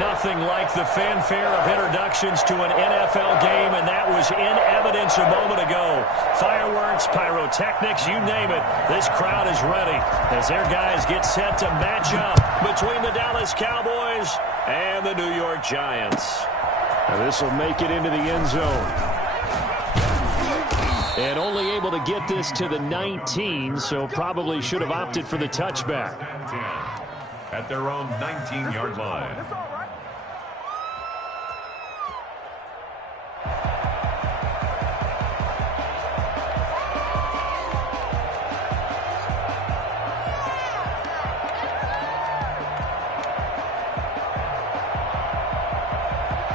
Nothing like the fanfare of introductions to an NFL game, and that was in evidence a moment ago. Fireworks, pyrotechnics, you name it. This crowd is ready as their guys get set to match up between the Dallas Cowboys and the New York Giants. And this will make it into the end zone. And only able to get this to the 19, so probably should have opted for the touchback. At their own 19-yard line.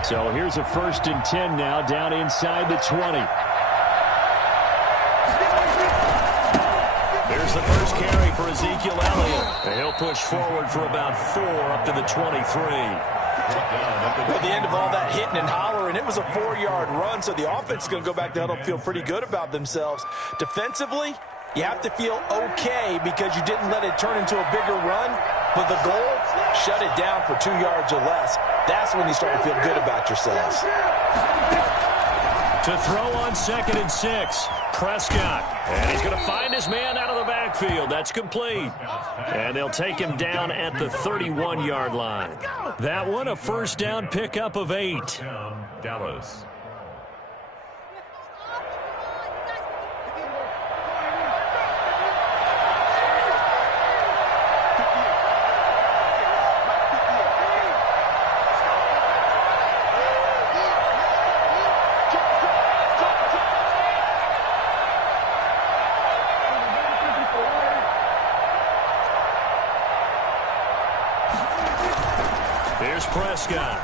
So here's a 1st and 10 now, down inside the 20. There's the first carry for Ezekiel Elliott. And he'll push forward for about 4 up to the 23. At the end of all that hitting and hollering, it was a 4-yard run, so the offense is going to go back to huddle and feel pretty good about themselves. Defensively, you have to feel okay because you didn't let it turn into a bigger run, but the goal, shut it down for 2 yards or less. That's when you start to feel good about yourselves. To throw on 2nd and 6, Prescott. And he's going to find his man out of the backfield. That's complete. And they'll take him down at the 31-yard line. That one, a 1st down pickup of 8. Dallas. Here's Prescott.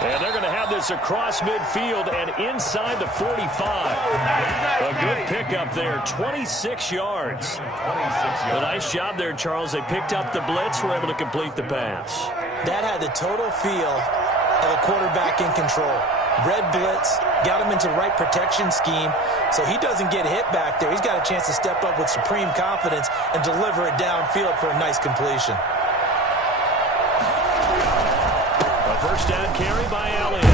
And they're going to have this across midfield and inside the 45. A good pickup there, 26 yards. A nice job there, Charles. They picked up the blitz, were able to complete the pass. That had the total feel of a quarterback in control. Red blitz, got him into the right protection scheme, so he doesn't get hit back there. He's got a chance to step up with supreme confidence and deliver it downfield for a nice completion. A 1st down carry by Elliott.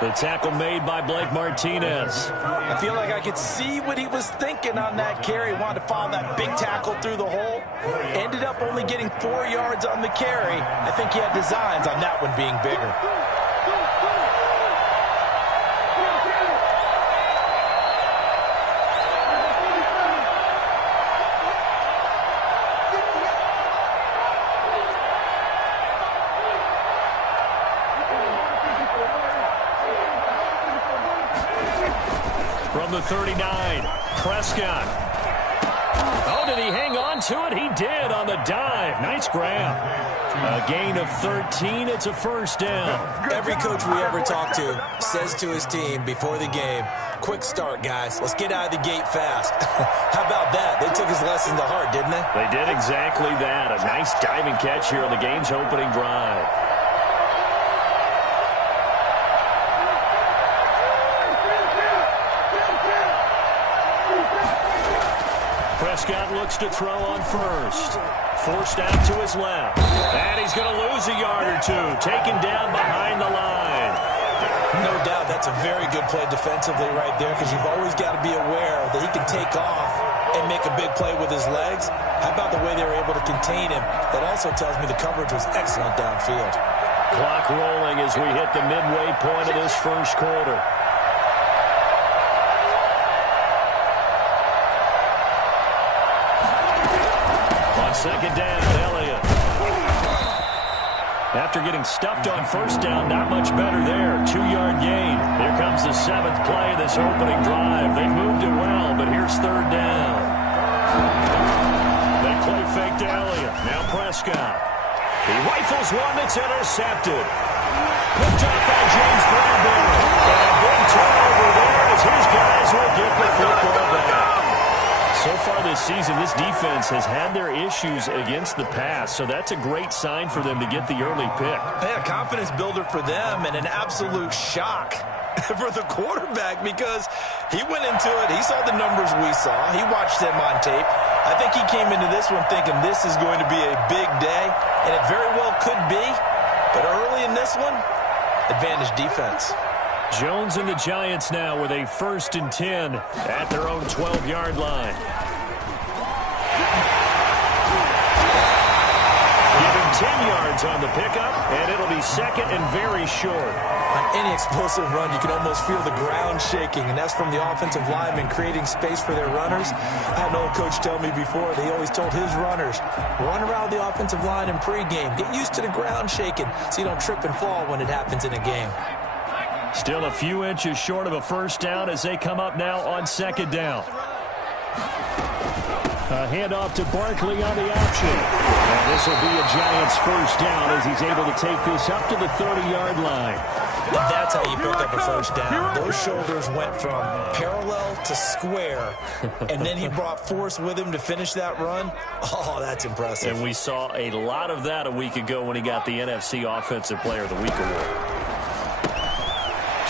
The tackle made by Blake Martinez. I feel like I could see what he was thinking on that carry. Wanted to follow that big tackle through the hole. Ended up only getting 4 yards on the carry. I think he had designs on that one being bigger. From the 39, Prescott. Oh, did he hang on to it? He did on the dive. Nice grab. A gain of 13. It's a 1st down. Every coach we ever talk to says to his team before the game, quick start, guys. Let's get out of the gate fast. How about that? They took his lesson to heart, didn't they? They did exactly that. A nice diving catch here on the game's opening drive. Prescott looks to throw on 1st. Forced out to his left. And he's going to lose a yard or 2. Taken down behind the line. No doubt that's a very good play defensively right there because you've always got to be aware that he can take off and make a big play with his legs. How about the way they were able to contain him? That also tells me the coverage was excellent downfield. Clock rolling as we hit the midway point of this 1st quarter. On 2nd down, Elliott. After getting stuffed on 1st down, not much better there. 2-yard gain. Here comes the 7th play of this opening drive. They moved it well, but here's 3rd down. They play fake to Elliott. Now Prescott. He rifles one that's intercepted. Picked up by James Bradbury. And a big turnover there as his guys will get the football back. So far this season, this defense has had their issues against the pass, so that's a great sign for them to get the early pick. Yeah, confidence builder for them and an absolute shock for the quarterback because he went into it. He saw the numbers we saw. He watched them on tape. I think he came into this one thinking this is going to be a big day, and it very well could be. But early in this one, advantage defense. Jones and the Giants now with a 1st and 10 at their own 12-yard line. Give him 10 yards on the pickup, and it'll be 2nd and very short. On any explosive run, you can almost feel the ground shaking, and that's from the offensive linemen creating space for their runners. I had an old coach tell me before, they always told his runners, run around the offensive line in pregame. Get used to the ground shaking so you don't trip and fall when it happens in a game. Still a few inches short of a 1st down as they come up now on 2nd down. A handoff to Barkley on the option. And this will be a Giants 1st down as he's able to take this up to the 30-yard line. That's how you pick up a 1st down. Those shoulders went from parallel to square, and then he brought force with him to finish that run. Oh, that's impressive. And we saw a lot of that a week ago when he got the NFC Offensive Player of the Week award.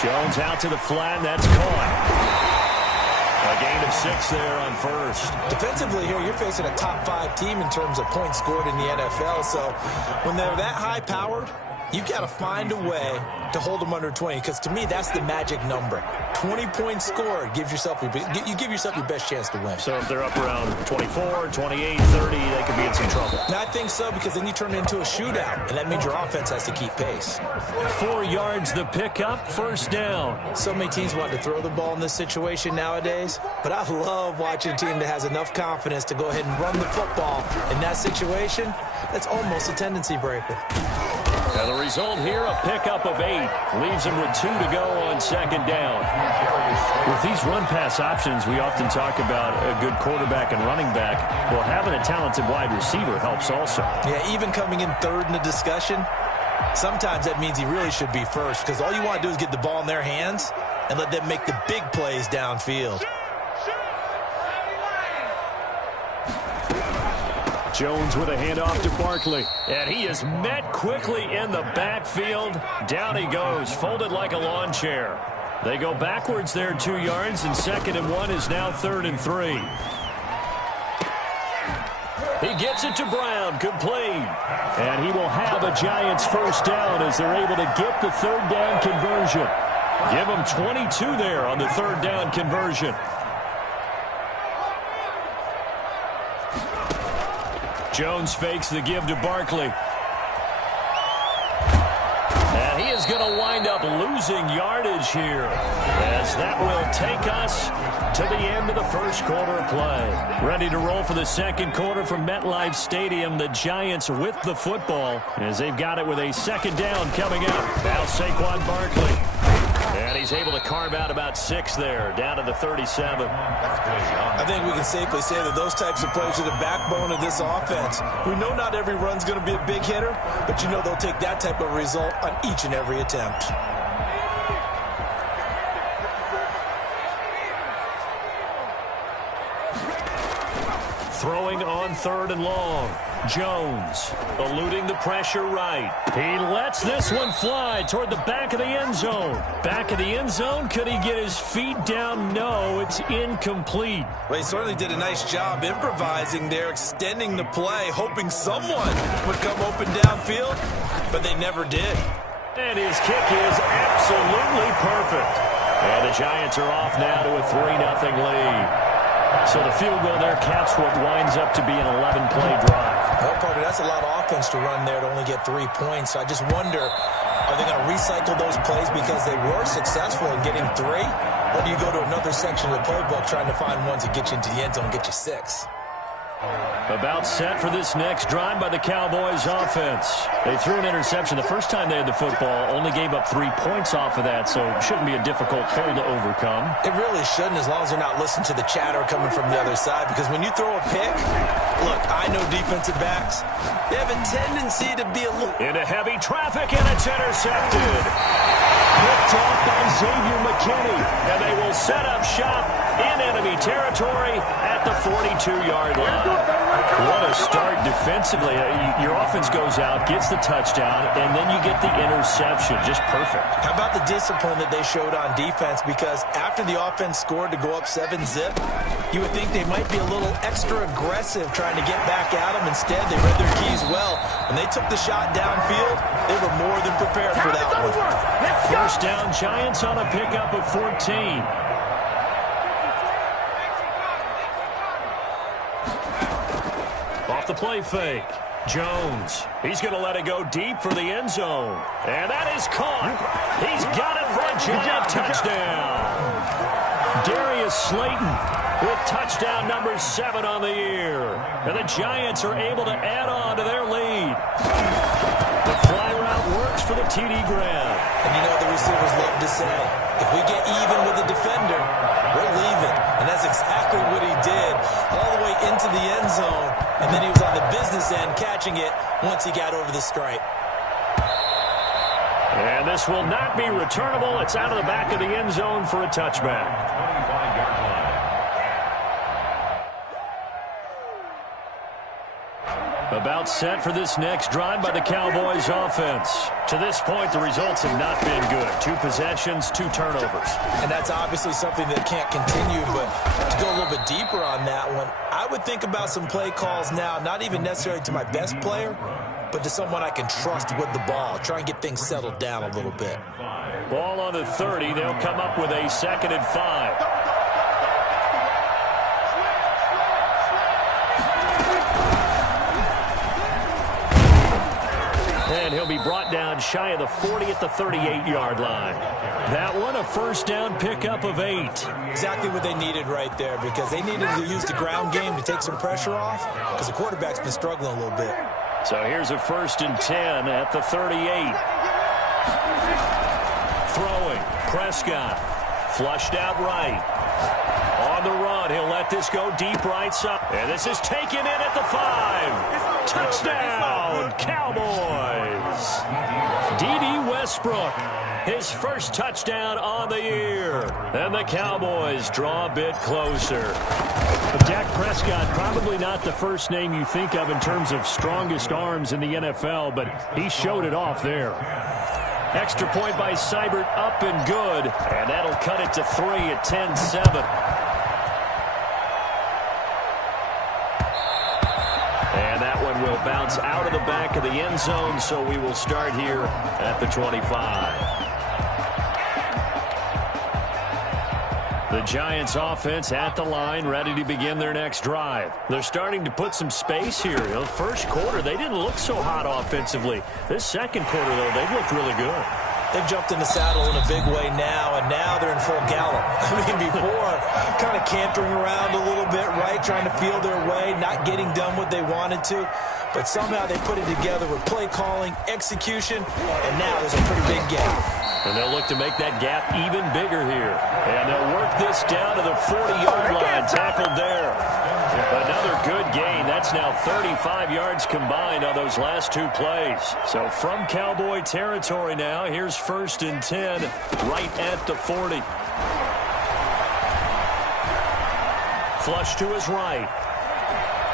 Jones out to the flat, and that's caught. A gain of 6 there on 1st. Defensively here, you're facing a top 5 team in terms of points scored in the NFL. So when they're that high-powered, you've got to find a way to hold them under 20, because to me, that's the magic number. 20 points scored gives yourself you give yourself your best chance to win. So if they're up around 24, 28, 30, they could be in some trouble. And I think so, because then you turn it into a shootout, and that means your offense has to keep pace. 4 yards the pickup, 1st down. So many teams want to throw the ball in this situation nowadays, but I love watching a team that has enough confidence to go ahead and run the football. In that situation, that's almost a tendency breaker. And the result here, a pickup of 8. Leaves him with 2 to go on 2nd down. With these run-pass options, we often talk about a good quarterback and running back. Well, having a talented wide receiver helps also. Yeah, even coming in 3rd in the discussion, sometimes that means he really should be 1st, because all you want to do is get the ball in their hands and let them make the big plays downfield. Jones with a handoff to Barkley. And he is met quickly in the backfield. Down he goes, folded like a lawn chair. They go backwards there 2 yards, and 2nd and 1 is now 3rd and 3. He gets it to Brown, complete. And he will have a Giants 1st down as they're able to get the 3rd down conversion. Give him 22 there on the 3rd down conversion. Jones fakes the give to Barkley. And he is going to wind up losing yardage here, as that will take us to the end of the 1st quarter of play. Ready to roll for the 2nd quarter from MetLife Stadium. The Giants with the football as they've got it with a 2nd down coming up. Now Saquon Barkley. And he's able to carve out about 6 there, down to the 37. I think we can safely say that those types of plays are the backbone of this offense. We know not every run's going to be a big hitter, but you know they'll take that type of result on each and every attempt. Throwing on 3rd and long. Jones eluding the pressure right. He lets this one fly toward the back of the end zone. Back of the end zone. Could he get his feet down? No, it's incomplete. Well, he certainly did a nice job improvising there, extending the play, hoping someone would come open downfield, but they never did. And his kick is absolutely perfect. And the Giants are off now to a 3-0 lead. So the field goal there caps what winds up to be an 11-play drive. Well, Carter, that's a lot of offense to run there to only get 3 points. So I just wonder, are they going to recycle those plays because they were successful in getting 3? Or do you go to another section of the playbook trying to find ones that get you into the end zone and get you 6? About set for this next drive by the Cowboys offense. They threw an interception the first time they had the football, only gave up 3 points off of that, so it shouldn't be a difficult hole to overcome. It really shouldn't, as long as they're not listening to the chatter coming from the other side, because when you throw a pick, look, I know defensive backs, they have a tendency to be a little... Into heavy traffic, and it's intercepted. Picked off by Xavier McKinney, and they will set up shop in enemy territory at the 42-yard line. What a start defensively. Your offense goes out, gets the touchdown, and then you get the interception. Just perfect. How about the discipline that they showed on defense? Because after the offense scored to go up 7-zip, you would think they might be a little extra aggressive trying to get back at them. Instead, they read their keys well. When they took the shot downfield, they were more than prepared for that one. First down, Giants on a pickup of 14. Off the play fake. Jones. He's going to let it go deep for the end zone. And that is caught. He's got it for a Giant touchdown. Darius Slayton with touchdown number 7 on the year. And the Giants are able to add on to their lead. The fly route works for the TD grab. And you know what the receivers love to say? If we get even with the defender, we're leaving. And that's exactly what he did, all the way into the end zone. And then he was on the business end catching it once he got over the stripe. And this will not be returnable. It's out of the back of the end zone for a touchback. 25-yard line. About set for this next drive by the Cowboys offense. To this point, the results have not been good. 2 possessions, 2 turnovers. And that's obviously something that can't continue, but to go a little bit deeper on that one, I would think about some play calls now, not even necessarily to my best player, but to someone I can trust with the ball. Try and get things settled down a little bit. Ball on the 30. They'll come up with a 2nd and 5. And he'll be brought down shy of the 40 at the 38-yard line. That one, a first down pickup of 8. Exactly what they needed right there, because they needed to use the ground game to take some pressure off, because the quarterback's been struggling a little bit. So here's a 1st and 10 at the 38. Throwing, Prescott, flushed out right. On the run, he'll let this go deep right side. And this is taken in at the 5. Touchdown, Cowboys. D.D. Westbrook, his first touchdown on the year. And the Cowboys draw a bit closer. Dak Prescott, probably not the first name you think of in terms of strongest arms in the NFL, but he showed it off there. Extra point by Seibert, up and good. And that'll cut it to 3 at 10-7. And that one will bounce out of the back of the end zone, so we will start here at the 25. The Giants offense at the line, ready to begin their next drive. They're starting to put some space here. You know, the first quarter, they didn't look so hot offensively. This second quarter, though, they've looked really good. They've jumped in the saddle in a big way now, and now they're in full gallop. I mean, before, kind of cantering around a little bit, right, trying to feel their way, not getting done what they wanted to. But somehow they put it together with play calling, execution, and now there's a pretty big gap. And they'll look to make that gap even bigger here. And they'll work this down to the 40-yard line, tackled there. Another good gain. That's now 35 yards combined on those last 2 plays. So from Cowboy territory now, here's 1st and 10 right at the 40. Flush to his right.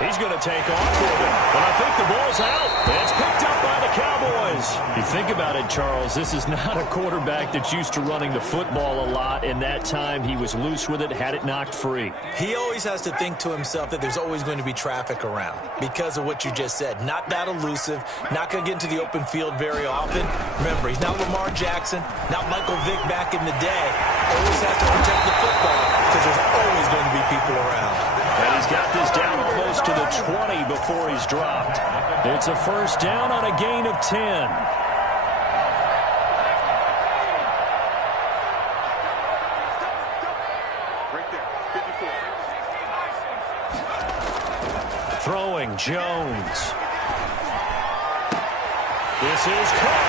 He's going to take off with it. And I think the ball's out. It's picked up by the Cowboys. You think about it, Charles, this is not a quarterback that's used to running the football a lot. In that time, he was loose with it, had it knocked free. He always has to think to himself that there's always going to be traffic around because of what you just said. Not that elusive, not going to get into the open field very often. Remember, he's not Lamar Jackson, not Michael Vick back in the day. Always has to protect the football because there's always going to be people around. And he's got this down almost to the 20 before he's dropped. It's a first down on a gain of 10. Right there, 54. Throwing, Jones. This is caught.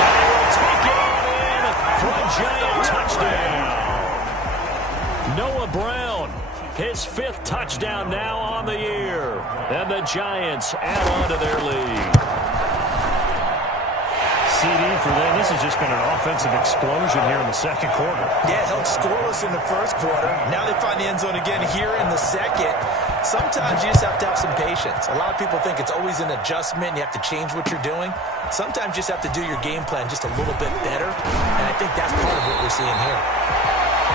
And he will take it on in for a Giant touchdown. Noah Brown, his 5th touchdown now on the year. And the Giants add on to their lead. CD for them. This has just been an offensive explosion here in the second quarter. Yeah, held scoreless in the first quarter. Now they find the end zone again here in the second. Sometimes you just have to have some patience. A lot of people think it's always an adjustment. You have to change what you're doing. Sometimes you just have to do your game plan just a little bit better. And I think that's part of what we're seeing here.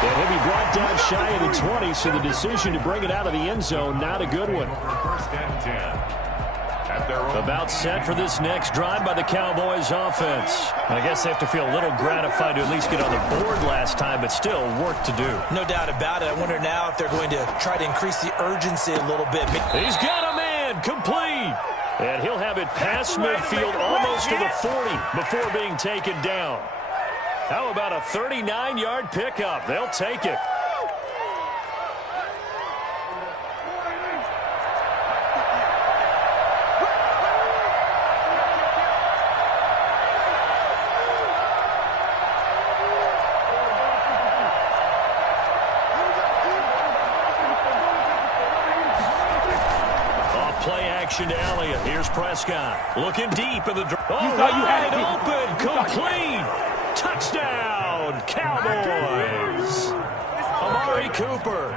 And he'll be brought down shy of the 20, so the decision to bring it out of the end zone, not a good one. First and 10. About set for this next drive by the Cowboys offense. I guess they have to feel a little gratified to at least get on the board last time, but still work to do. No doubt about it. I wonder now if they're going to try to increase the urgency a little bit. He's got a man complete. And he'll have it past midfield almost to the 40 before being taken down. How about a 39-yard pickup? They'll take it. To Elliott. Here's Prescott. Looking deep in the wide open. Complete. Touchdown. Cowboys. Amari Cooper.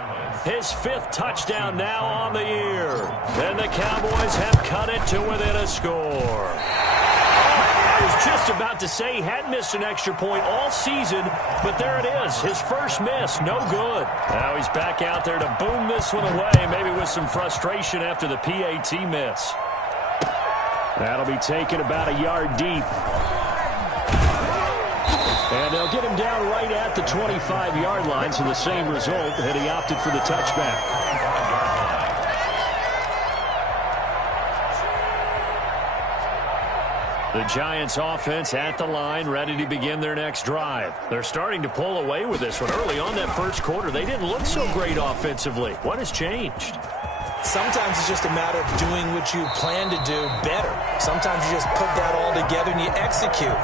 His 5th touchdown now on the year. And the Cowboys have cut it to within a score. I was just about to say he hadn't missed an extra point all season, but there it is. His first miss, no good. Now he's back out there to boom this one away, maybe with some frustration after the PAT miss. That'll be taken about a yard deep. And they'll get him down right at the 25-yard line, so the same result, and he opted for the touchback. The Giants offense at the line, ready to begin their next drive. They're starting to pull away with this one. Early on that first quarter, they didn't look so great offensively. What has changed? Sometimes it's just a matter of doing what you plan to do better. Sometimes you just put that all together and you execute.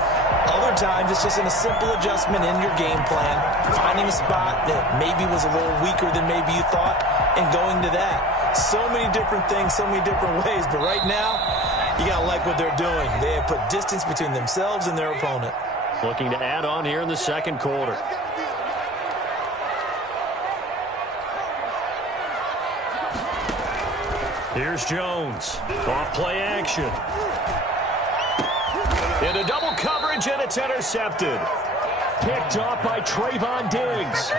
Other times it's just in a simple adjustment in your game plan, finding a spot that maybe was a little weaker than maybe you thought, and going to that. So many different things, so many different ways, but right now, you got to like what they're doing. They have put distance between themselves and their opponent. Looking to add on here in the second quarter. Here's Jones. Off play action. Into double coverage, and it's intercepted. Picked off by Trayvon Diggs.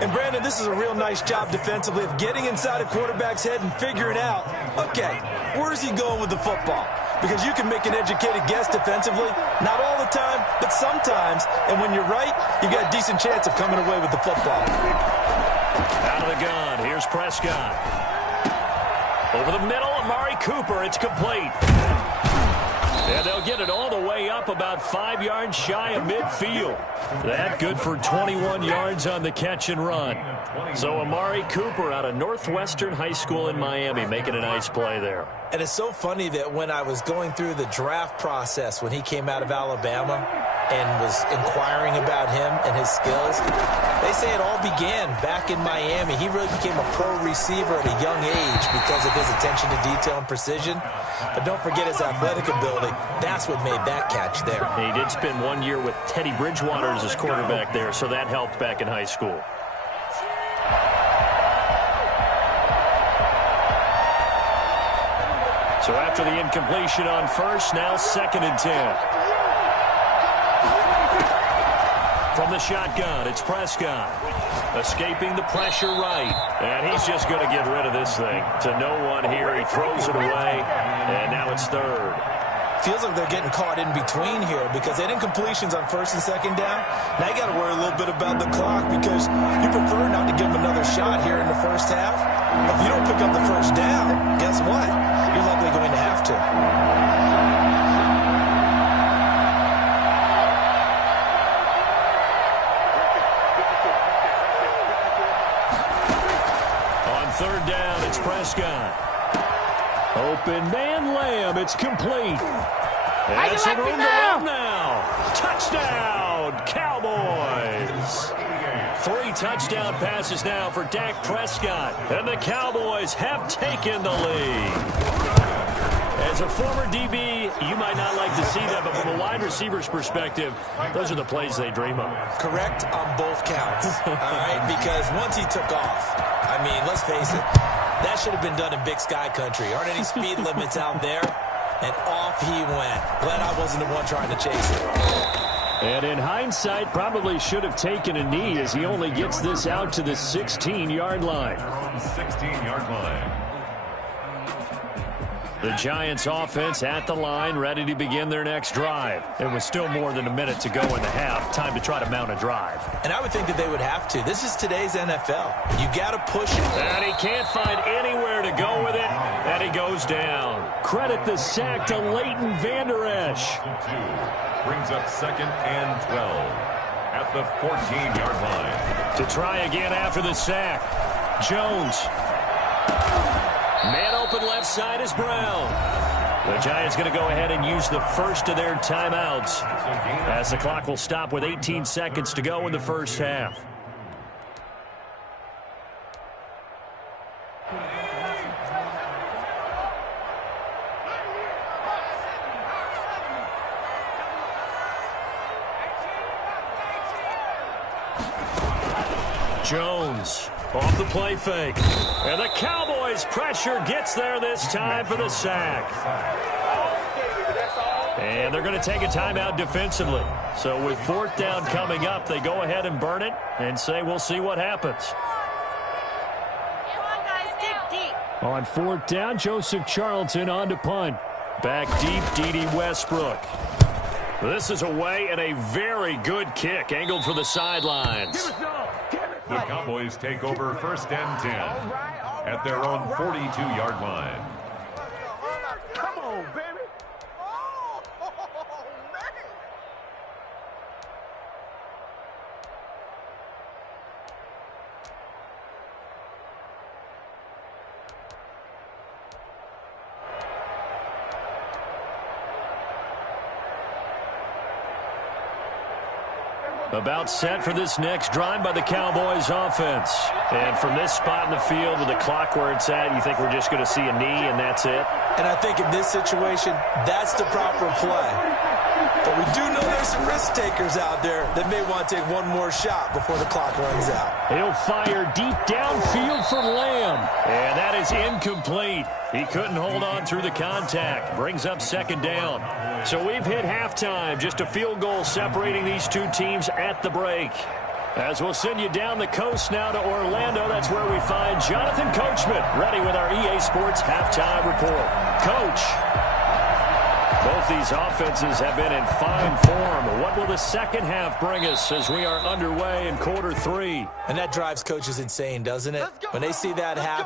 And, Brandon, this is a real nice job defensively of getting inside a quarterback's head and figuring out, okay, where's he going with the football? Because you can make an educated guess defensively, not all the time, but sometimes. And when you're right, you got a decent chance of coming away with the football. Out of the gun, here's Prescott. Over the middle, Amari Cooper, it's complete. And they'll get it all the way up about 5 yards shy of midfield. That good for 21 yards on the catch and run. So Amari Cooper out of Northwestern High School in Miami making a nice play there. And it's so funny that when I was going through the draft process when he came out of Alabama and was inquiring about him and his skills, they say it all began back in Miami. He really became a pro receiver at a young age because of his attention to detail and precision. But don't forget his athletic ability. That's what made that catch there. He did spend 1 year with Teddy Bridgewater as his quarterback there, so that helped back in high school. So after the incompletion on first, now 2nd and 10. From the shotgun, it's Prescott. Escaping the pressure right. And he's just going to get rid of this thing. To no one here. He throws it away. And now it's 3rd. Feels like they're getting caught in between here because they didn't completions on 1st and 2nd down. Now you got to worry a little bit about the clock because you prefer not to give them another shot here in the first half. But if you don't pick up the first down, guess what? You're likely going to have to. On 3rd down, it's Prescott. Open man Lamb, it's complete. And some room to run now. Touchdown, Cowboys. 3 touchdown passes now for Dak Prescott. And the Cowboys have taken the lead. As a former DB, you might not like to see that, but from a wide receiver's perspective, those are the plays they dream of. Correct on both counts, all right? Because once he took off, I mean, let's face it, that should have been done in Big Sky country. Aren't any speed limits out there? And off he went. Glad I wasn't the one trying to chase it. And in hindsight, probably should have taken a knee as he only gets this out to the 16-yard line. 16-yard line. The Giants offense at the line, ready to begin their next drive. It was still more than a minute to go in the half. Time to try to mount a drive. And I would think that they would have to. This is today's NFL. You got to push it. And he can't find anywhere to go with it. And he goes down. Credit the sack to Leighton Vander Esch. Brings up 2nd and 12 at the 14-yard line. To try again after the sack. Jones. Man open left side is Brown. The Giants going to go ahead and use the first of their timeouts as the clock will stop with 18 seconds to go in the first half. Jones off the play fake. And the Cowboys pressure gets there this time for the sack. And they're going to take a timeout defensively. So with 4th down coming up, they go ahead and burn it and say we'll see what happens. On 4th down, Joseph Charlton on to punt. Back deep, Dede Westbrook. This is away and a very good kick angled for the sidelines. The Cowboys take over 1st and 10 at their own 42-yard line. Come on, baby. About set for this next drive by the Cowboys offense. And from this spot in the field with the clock where it's at, you think we're just going to see a knee and that's it? And I think in this situation, that's the proper play. But we do know there's some risk takers out there that may want to take one more shot before the clock runs out. He'll fire deep downfield for Lamb. And that is incomplete. He couldn't hold on through the contact. Brings up 2nd down. So we've hit halftime. Just a field goal separating these two teams at the break. As we'll send you down the coast now to Orlando, that's where we find Jonathan Coachman, ready with our EA Sports halftime report. Coach, both these offenses have been in fine form. What will the second half bring us as we are underway in quarter 3? And that drives coaches insane, doesn't it? When they see that happen.